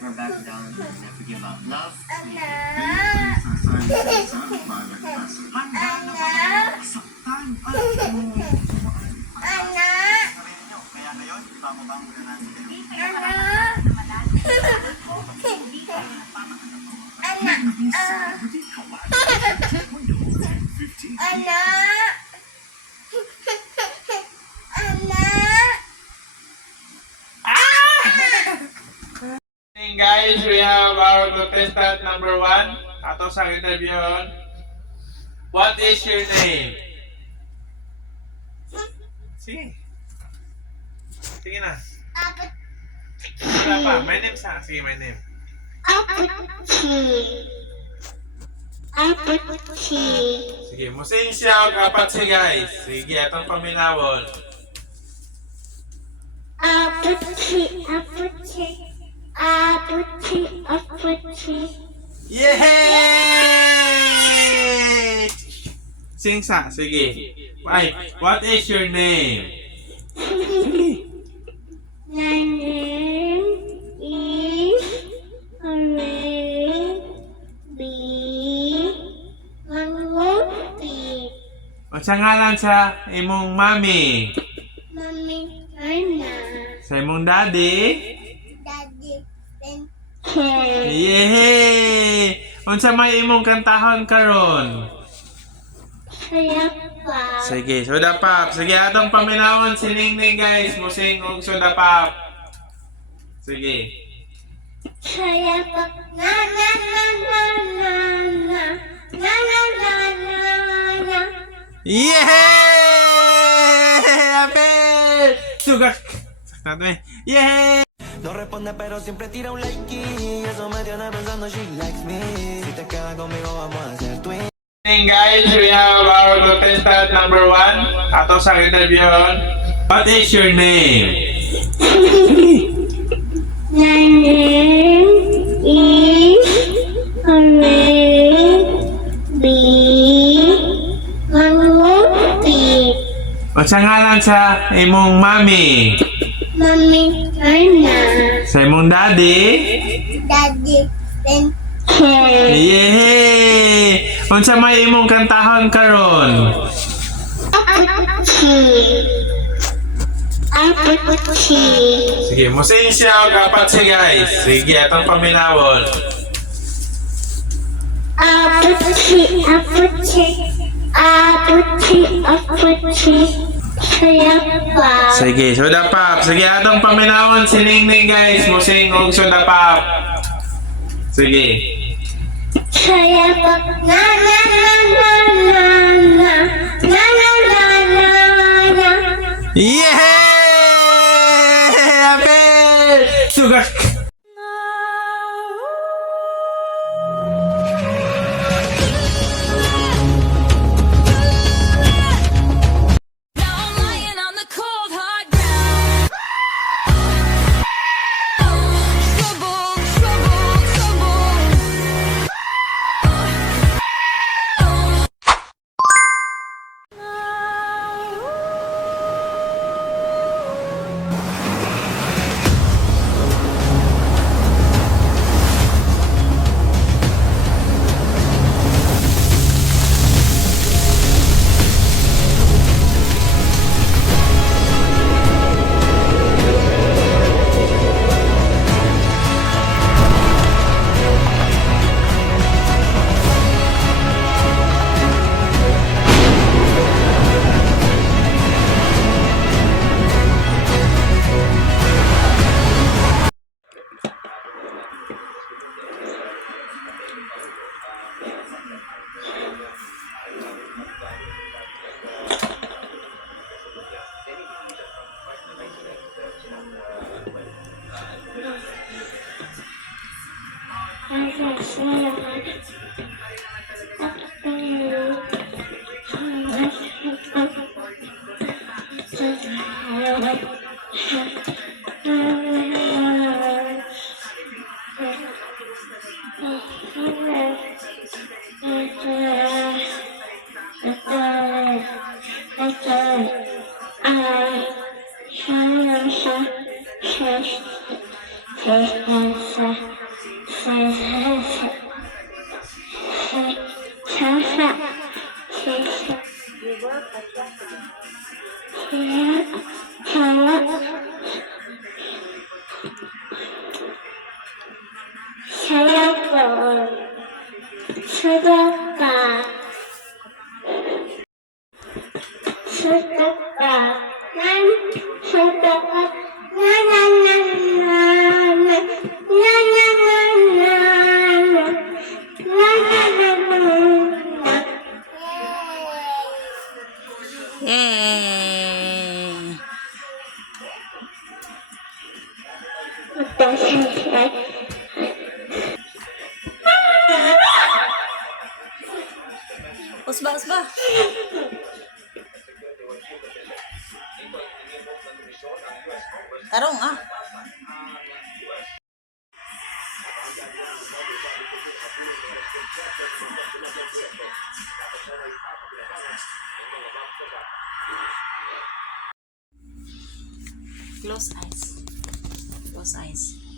never back down, never give up. Love, Handa na ba saktan at kaya ngayon, ibababa muna natin kayo. Hey guys, we have our contestant number 1. Ato sa interview. What is your name? Sige. Sige na. Wala pa. My name sa. Sige, my name. Sige, musing siya og apat si guys. Sige, atong paminawon. Yay! Sing sa. Sige. Ay, what is your name? My name is Ruby. O sa ngalan sa imong mami? Mommy Anna. Sa imong daddy? Daddy Yay! Unsa may imong kantahon karon? Saya pa. Sige, soda pop. Sige, atong paminawon si Ningning guys. Musing og soda pop. Sige. Saya pa. Na na na na na na. Na na na na na. Yay! Apel! Sugar! Saktan mo eh. Yay! No responde pero siempre tira un like y eso me tiene pensando she likes me. Si te quedas conmigo vamos a hacer twin. Hey guys, we have our contestant number 1. Ato sa interview. What is your name? My name is Ruby. O sa ngalan sa imong mami? Mommy Anna. Sa imong daddy? Daddy Yay! Unsa may imong kantahon karon? Sige, musing siya og apat si guys. Sige, atong paminawon. Saya pa. Sige, soda pop. Sige, atong paminawon si Ningning guys. Musing og soda pop. Sige. Saya pa. Na na na na na na. Na na na na na. Yay! Apel! Sugar! Now I'm lying on the cold hard ground. Trouble, trouble, trouble. Yes. Yay! Usba, usba. Tarong ah. Close eyes. Close eyes.